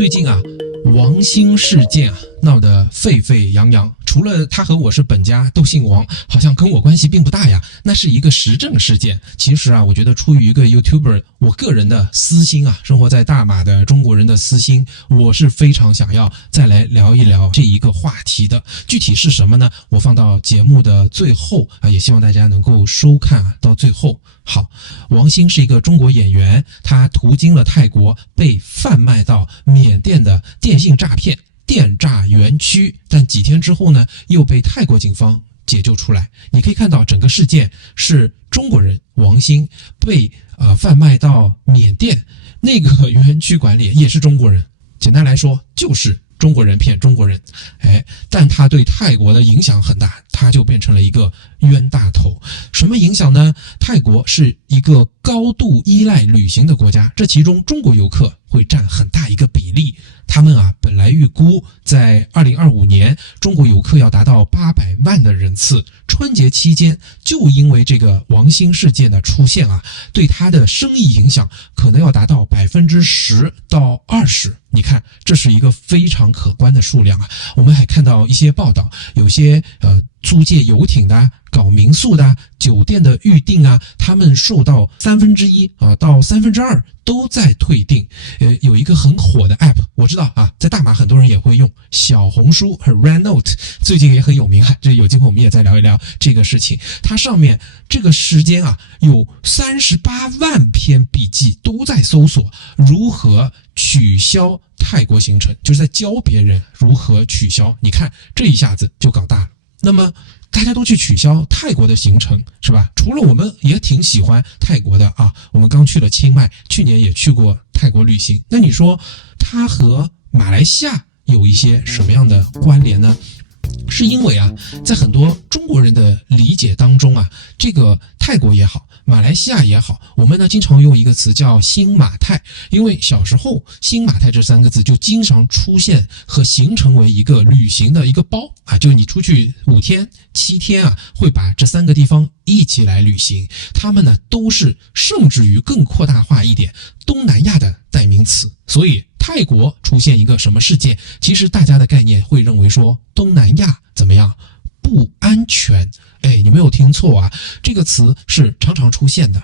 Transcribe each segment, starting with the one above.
最近啊，王兴事件闹得沸沸扬扬，除了他和我是本家都姓王，好像跟我关系并不大呀。那是一个时政事件。其实啊，我觉得出于一个 YouTuber 我个人的私心啊，生活在大马的中国人的私心，我是非常想要再来聊一聊这一个话题的。具体是什么呢？我放到节目的最后啊，也希望大家能够收看到最后。好，王兴是一个中国演员，他途经了泰国，被贩卖到缅甸的电信诈骗电诈园区，但几天之后呢，又被泰国警方解救出来。你可以看到整个事件是中国人王兴被贩卖到缅甸，那个园区管理也是中国人，简单来说就是中国人骗中国人。但他对泰国的影响很大，他就变成了一个冤大头。什么影响呢？泰国是一个高度依赖旅行的国家，这其中中国游客会占很大一个比例。他们本来预估在2025年中国游客要达到800万的人次，春节期间就因为这个王兴事件的出现对他的生意影响可能要达到10%到20%。你看，这是一个非常可观的数量我们还看到一些报道，有些租借游艇的、搞民宿的、酒店的预订他们受到1/3到2/3都在退订。有一个很火的 app， 我知道在大马很多人也会用，小红书和 Rednote 最近也很有名这有机会我们也再聊一聊这个事情。它上面这个时间有38万篇笔记都在搜索如何取消泰国行程，就是在教别人如何取消。你看这一下子就搞大了。那么大家都去取消泰国的行程是吧？除了我们也挺喜欢泰国的我们刚去了清迈，去年也去过泰国旅行。那你说它和马来西亚有一些什么样的关联呢？是因为在很多中国人的理解当中这个泰国也好，马来西亚也好，我们呢经常用一个词叫新马泰，因为小时候新马泰这3个字就经常出现和形成为一个旅行的一个包就你出去5天7天会把这3个地方一起来旅行。他们呢都是甚至于更扩大化一点东南亚的代名词。所以泰国出现一个什么事件，其实大家的概念会认为说东南亚怎么样不安全。你没有听错这个词是常常出现的，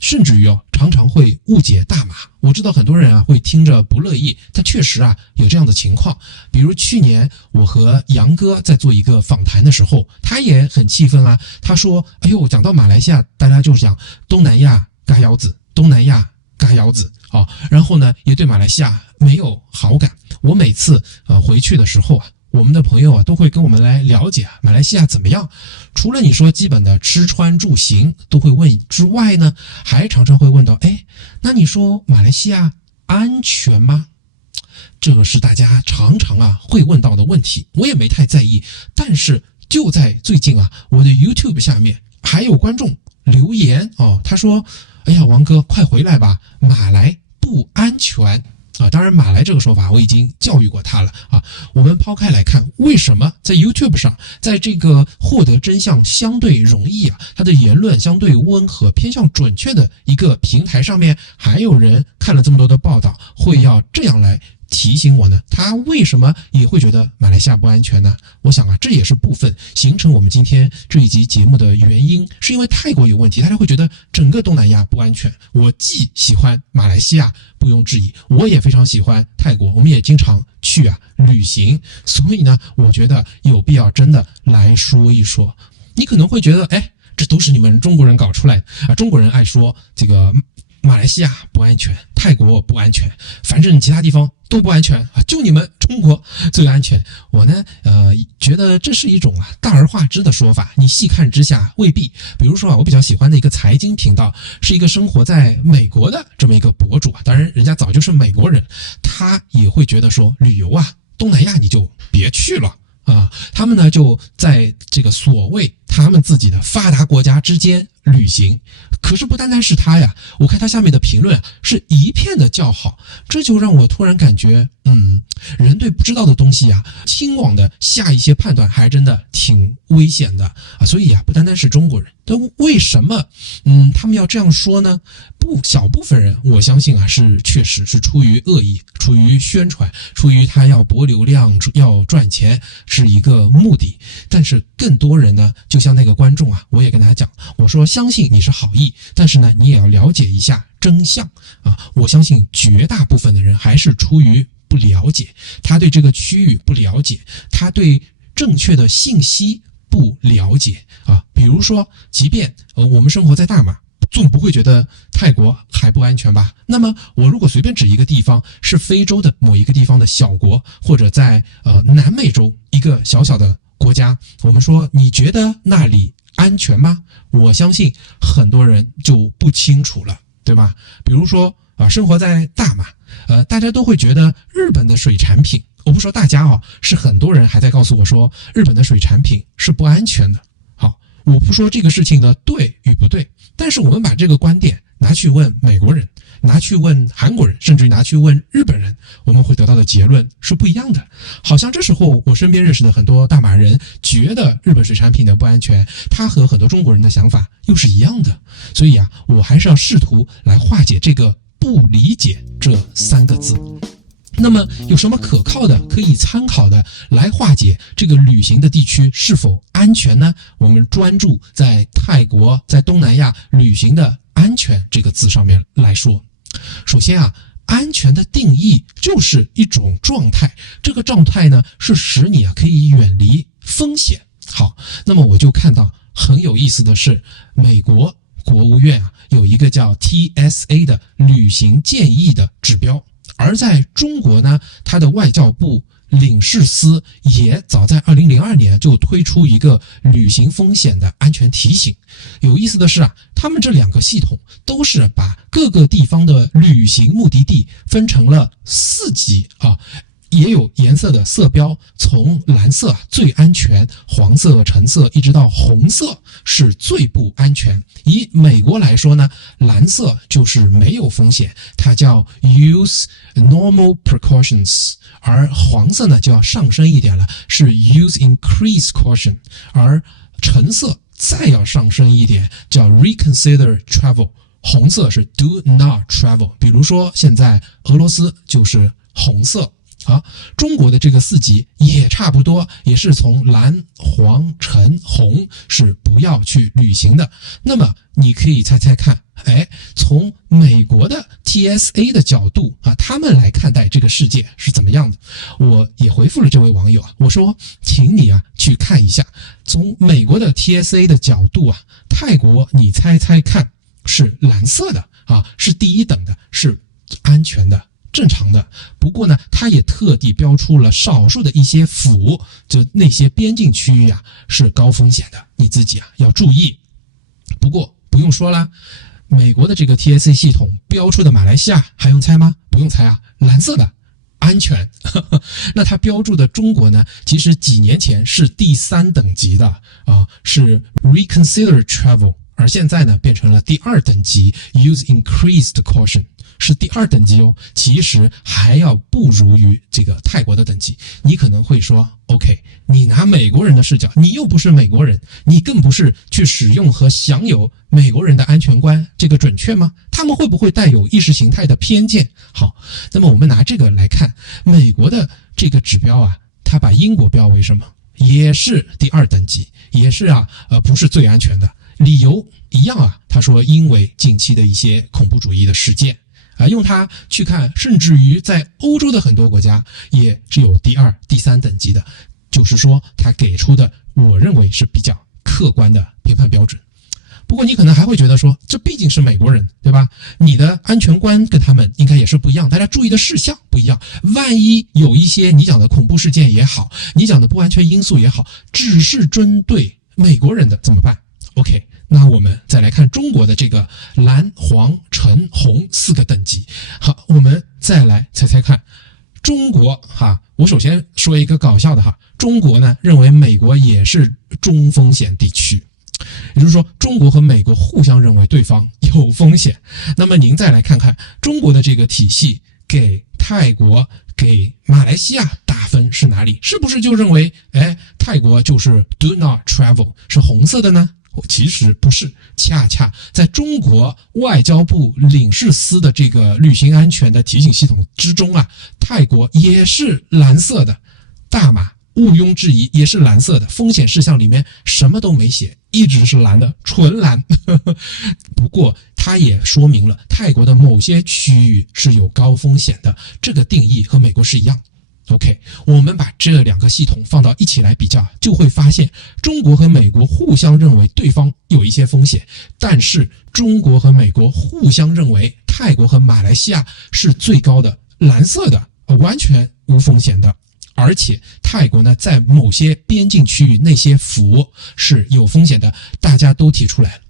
甚至于常常会误解大马。我知道很多人会听着不乐意，但确实有这样的情况。比如去年我和杨哥在做一个访谈的时候，他也很气愤他说讲到马来西亚，大家就讲东南亚嘎腰子，东南亚嘎腰子然后呢也对马来西亚没有好感。我每次回去的时候我们的朋友都会跟我们来了解马来西亚怎么样。除了你说基本的吃穿住行都会问之外呢，还常常会问到那你说马来西亚安全吗？这个是大家常常会问到的问题，我也没太在意。但是就在最近我的 YouTube 下面还有观众留言他说王哥快回来吧，马来不安全当然马来这个说法我已经教育过他了我们抛开来看，为什么在 YouTube 上，在这个获得真相相对容易他的言论相对温和偏向准确的一个平台上面，还有人看了这么多的报道会要这样来提醒我呢？他为什么也会觉得马来西亚不安全呢？我想这也是部分形成我们今天这一集节目的原因，是因为泰国有问题，大家会觉得整个东南亚不安全。我既喜欢马来西亚，不用质疑，我也非常喜欢泰国，我们也经常去旅行，所以呢，我觉得有必要真的来说一说。你可能会觉得，这都是你们中国人搞出来的中国人爱说这个马来西亚不安全，泰国不安全，反正其他地方都不安全就你们中国最安全。我呢觉得这是一种大而化之的说法，你细看之下未必。比如说我比较喜欢的一个财经频道，是一个生活在美国的这么一个博主当然人家早就是美国人，他也会觉得说旅游东南亚你就别去了他们呢就在这个所谓他们自己的发达国家之间旅行。可是不单单是他呀，我看他下面的评论是一片的叫好，这就让我突然感觉，人对不知道的东西轻往的下一些判断还真的挺危险的啊。所以不单单是中国人，但为什么他们要这样说呢？小部分人我相信是确实是出于恶意，出于宣传，出于他要博流量，要赚钱是一个目的。但是更多人呢，就像那个观众我也跟他讲，我说相信你是好意，但是呢你也要了解一下真相我相信绝大部分的人还是出于不了解，他对这个区域不了解，他对正确的信息不了解比如说即便我们生活在大马，总不会觉得泰国还不安全吧？那么我如果随便指一个地方是非洲的某一个地方的小国，或者在南美洲一个小小的国家，我们说你觉得那里安全吗？我相信很多人就不清楚了，对吧？比如说生活在大马，大家都会觉得日本的水产品，我不说大家是很多人还在告诉我说日本的水产品是不安全的。好，我不说这个事情的对与不对，但是我们把这个观点拿去问美国人，拿去问韩国人，甚至于拿去问日本人，我们会得到的结论是不一样的。好像这时候我身边认识的很多大马人觉得日本水产品的不安全，他和很多中国人的想法又是一样的。所以我还是要试图来化解这个不理解这三个字。那么有什么可靠的可以参考的来化解这个旅行的地区是否安全呢？我们专注在泰国，在东南亚旅行的安全这个字上面来说。首先安全的定义就是一种状态，这个状态呢是使你可以远离风险。好，那么我就看到很有意思的是，美国国务院有一个叫 TSA 的旅行建议的指标，而在中国呢，它的外交部领事司也早在2002年就推出一个旅行风险的安全提醒。有意思的是他们这两个系统都是把各个地方的旅行目的地分成了4级也有颜色的色标，从蓝色最安全，黄色、橙色一直到红色是最不安全。以美国来说呢，蓝色就是没有风险，它叫 use normal precautions， 而黄色呢就要上升一点了，是 use increased caution， 而橙色再要上升一点，叫 reconsider travel， 红色是 do not travel。 比如说现在俄罗斯就是红色中国的这个4级也差不多，也是从蓝、黄、橙、红是不要去旅行的。那么你可以猜猜看，从美国的 TSA 的角度他们来看待这个世界是怎么样的？我也回复了这位网友我说，请你去看一下，从美国的 TSA 的角度泰国你猜猜看是蓝色的是第一等的，是安全的。正常的。不过呢，他也特地标出了少数的一些府，就那些边境区域是高风险的，你自己要注意。不过不用说啦，美国的这个 TSA 系统标出的马来西亚还用猜吗？不用猜蓝色的安全。那他标注的中国呢，其实几年前是第3等级的是 reconsider travel， 而现在呢变成了第2等级 use increased caution， 是第2等级其实还要不如于这个泰国的等级。你可能会说 OK， 你拿美国人的视角，你又不是美国人，你更不是去使用和享有美国人的安全观，这个准确吗？他们会不会带有意识形态的偏见？好，那么我们拿这个来看美国的这个指标他把英国标为什么？也是第2等级，也是不是最安全的。理由一样他说因为近期的一些恐怖主义的事件用它去看，甚至于在欧洲的很多国家也是有第2、第3等级的，就是说他给出的我认为是比较客观的评判标准。不过你可能还会觉得说，这毕竟是美国人，对吧？你的安全观跟他们应该也是不一样，大家注意的事项不一样。万一有一些你讲的恐怖事件也好，你讲的不安全因素也好，只是针对美国人的怎么办？ OK， 那我们再来看中国的这个蓝、黄、橙、红4个等级。好，我们再来猜猜看，中国我首先说一个搞笑的中国呢认为美国也是中风险地区，也就是说，中国和美国互相认为对方有风险。那么您再来看看中国的这个体系给泰国、给马来西亚打分是哪里？是不是就认为，泰国就是 do not travel 是红色的呢？其实不是，恰恰在中国外交部领事司的这个旅行安全的提醒系统之中啊，泰国也是蓝色的，大马毋庸置疑也是蓝色的，风险事项里面什么都没写，一直是蓝的，纯蓝。不过它也说明了泰国的某些区域是有高风险的，这个定义和美国是一样。OK， 我们把这两个系统放到一起来比较，就会发现中国和美国互相认为对方有一些风险，但是中国和美国互相认为泰国和马来西亚是最高的蓝色的，完全无风险的。而且泰国呢，在某些边境区域那些府是有风险的，大家都提出来了。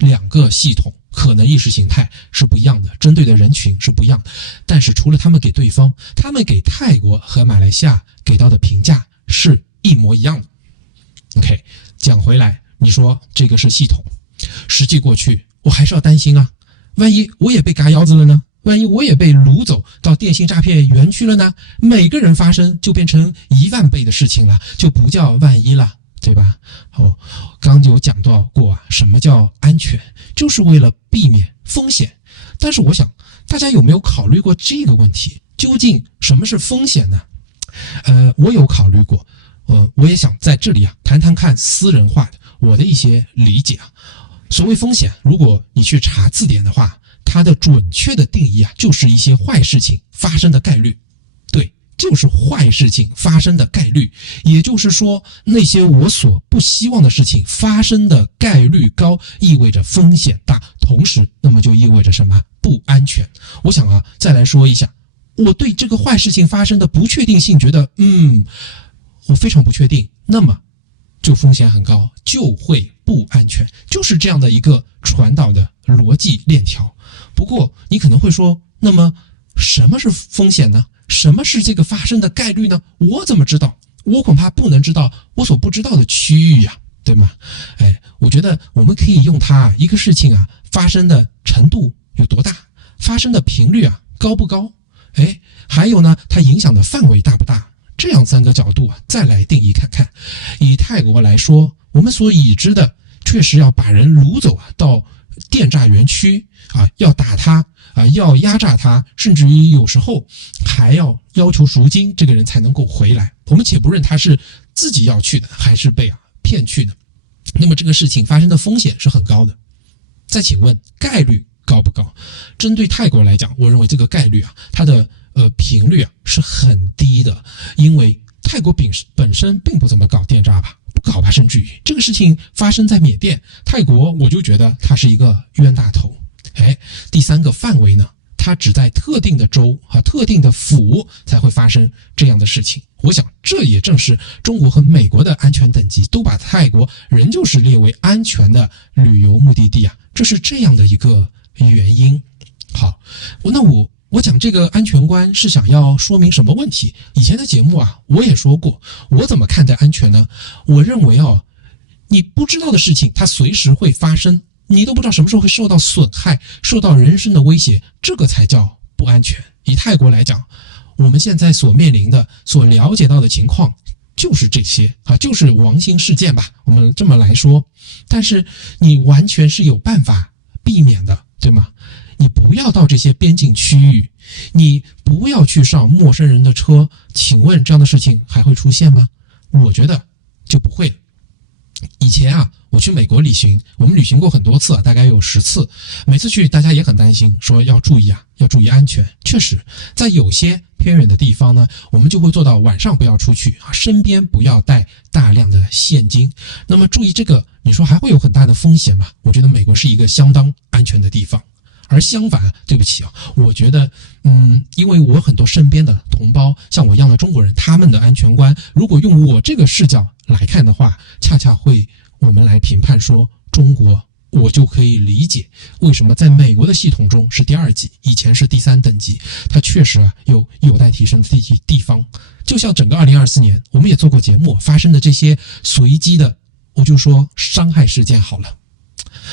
两个系统可能意识形态是不一样的，针对的人群是不一样的，但是除了他们给对方，他们给泰国和马来西亚给到的评价是一模一样的。OK， 讲回来，你说这个是系统，实际过去我还是要担心啊，万一我也被嘎腰子了呢？万一我也被掳走到电信诈骗园区了呢？每个人发生就变成10000倍的事情了，就不叫万一了，对吧？刚有讲到过啊，什么叫安全？就是为了避免风险。但是我想，大家有没有考虑过这个问题？究竟什么是风险呢？我有考虑过，我也想在这里啊谈谈看私人化的我的一些理解啊。所谓风险，如果你去查字典的话，它的准确的定义啊，就是一些坏事情发生的概率。对，就是坏事情发生的概率。也就是说，那些我所不希望的事情发生的概率高，意味着风险大，同时那么就意味着什么？不安全。我想啊，再来说一下，我对这个坏事情发生的不确定性觉得我非常不确定，那么就风险很高，就会不安全，就是这样的一个传导的逻辑链条。不过你可能会说，那么什么是风险呢？什么是这个发生的概率呢？我怎么知道？我恐怕不能知道我所不知道的区域呀，对吗？我觉得我们可以用它一个事情啊发生的程度有多大，发生的频率啊高不高，还有呢它影响的范围大不大，这样3个角度啊再来定义看看。以泰国来说，我们所已知的确实要把人掳走啊到电诈园区啊，要打他啊，要压榨他，甚至于有时候还要要求赎金，这个人才能够回来。我们且不论他是自己要去的还是被骗去的，那么这个事情发生的风险是很高的。再请问概率高不高？针对泰国来讲，我认为这个概率啊，它的频率啊是很低的，因为泰国本身并不怎么搞电诈吧，不搞吧，甚至于这个事情发生在缅甸，泰国我就觉得它是一个冤大头。第3个范围呢，它只在特定的州和特定的府才会发生这样的事情。我想这也正是中国和美国的安全等级都把泰国仍旧是列为安全的旅游目的地啊，这是这样的一个原因。好，那我讲这个安全观是想要说明什么问题？以前的节目啊，我也说过，我怎么看待安全呢？我认为你不知道的事情它随时会发生，你都不知道什么时候会受到损害，受到人身的威胁，这个才叫不安全。以泰国来讲，我们现在所面临的、所了解到的情况就是这些啊，就是王兴事件吧，我们这么来说。但是你完全是有办法避免的，对吗？你不要到这些边境区域，你不要去上陌生人的车，请问这样的事情还会出现吗？我觉得就不会了。以前啊，我去美国旅行，我们旅行过很多次，大概有10次，每次去大家也很担心，说要注意安全。确实，在有些偏远的地方呢，我们就会做到晚上不要出去啊，身边不要带大量的现金。那么注意这个，你说还会有很大的风险吗？我觉得美国是一个相当安全的地方。而相反，对不起啊，我觉得因为我很多身边的同胞像我一样的中国人，他们的安全观如果用我这个视角来看的话，恰恰会我们来评判说中国，我就可以理解为什么在美国的系统中是第2级，以前是第3等级，它确实有待提升的地方。就像整个2024年我们也做过节目，发生的这些随机的我就说伤害事件好了。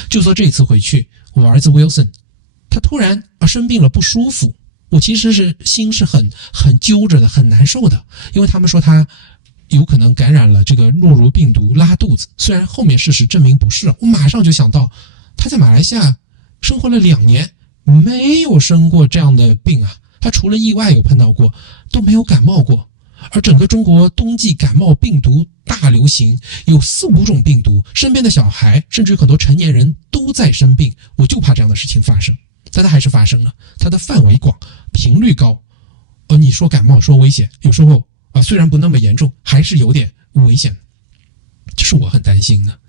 就说这次回去，我儿子 Wilson 他突然生病了，不舒服，我其实是心是很揪着的，很难受的，因为他们说他有可能感染了这个诺如病毒，拉肚子。虽然后面事实证明不是，我马上就想到他在马来西亚生活了2年，没有生过这样的病啊，他除了意外有碰到过，都没有感冒过。而整个中国冬季感冒病毒大流行，有4-5种病毒，身边的小孩甚至很多成年人都在生病，我就怕这样的事情发生。但它还是发生了，它的范围广，频率高。你说感冒说危险，有时候虽然不那么严重，还是有点危险，这是我很担心的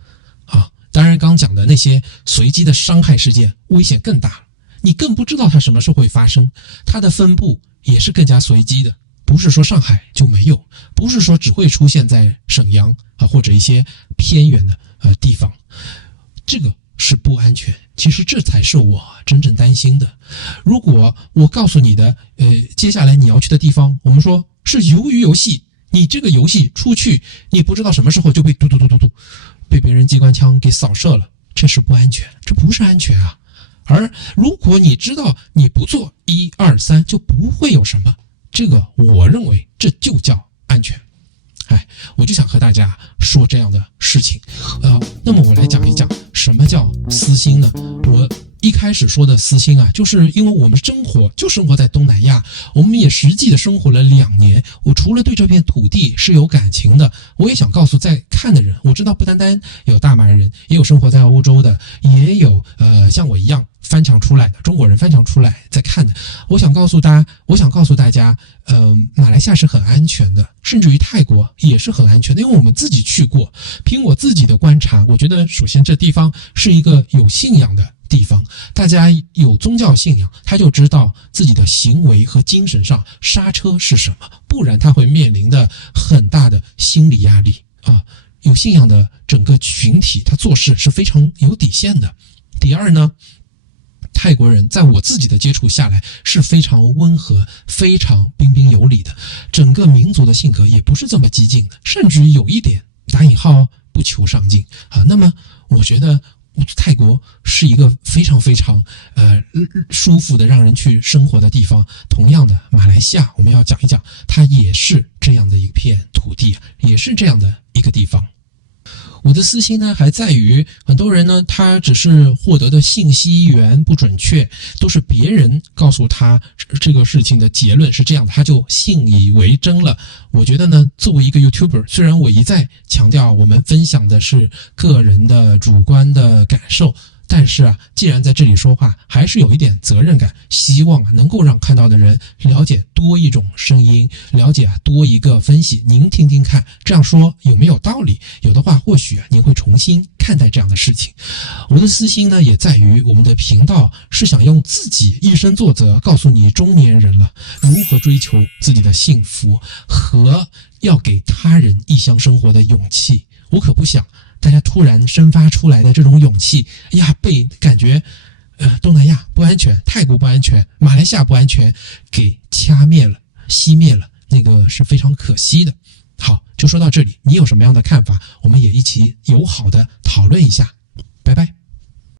当然刚讲的那些随机的伤害事件危险更大了，你更不知道它什么时候会发生，它的分布也是更加随机的，不是说上海就没有，不是说只会出现在沈阳或者一些偏远的地方，这个是不安全。其实这才是我真正担心的。如果我告诉你的接下来你要去的地方，我们说是鱿鱼游戏，你这个游戏出去，你不知道什么时候就被被别人机关枪给扫射了，这是不安全，这不是安全啊。而如果你知道你不做1、2、3就不会有什么，这个我认为这就叫安全。我就想和大家说这样的事情。那么我来讲一讲什么叫私心呢？我一开始说的私心就是因为我们生活在东南亚，我们也实际的生活了2年，我除了对这片土地是有感情的，我也想告诉在看的人，我知道不单单有大马人，也有生活在欧洲的，也有像我一样翻墙出来的中国人翻墙出来在看的。我想告诉大家马来西亚是很安全的，甚至于泰国也是很安全的，因为我们自己去过。凭我自己的观察，我觉得首先这地方是一个有信仰的地方，大家有宗教信仰，他就知道自己的行为和精神上刹车是什么，不然他会面临的很大的心理压力有信仰的整个群体，他做事是非常有底线的。第二呢，泰国人在我自己的接触下来是非常温和，非常彬彬有礼的，整个民族的性格也不是这么激进的，甚至于有一点打引号不求上进那么我觉得泰国是一个非常非常舒服的让人去生活的地方。同样的，马来西亚我们要讲一讲，它也是这样的一片土地，也是这样的一个地方。我的私心呢，还在于很多人呢，他只是获得的信息源不准确，都是别人告诉他这个事情的结论是这样的，他就信以为真了。我觉得呢，作为一个 YouTuber， 虽然我一再强调我们分享的是个人的主观的感受，但是既然在这里说话，还是有一点责任感，希望能够让看到的人了解多一种声音，了解多一个分析。您听听看，这样说有没有道理？有的话，或许您会重新看待这样的事情。我的私心呢，也在于我们的频道是想用自己以身作则，告诉你中年人了如何追求自己的幸福和要给他人异乡生活的勇气。我可不想大家突然生发出来的这种勇气被感觉东南亚不安全，泰国不安全，马来西亚不安全给掐灭了熄灭了，那个是非常可惜的。好，就说到这里，你有什么样的看法，我们也一起友好的讨论一下。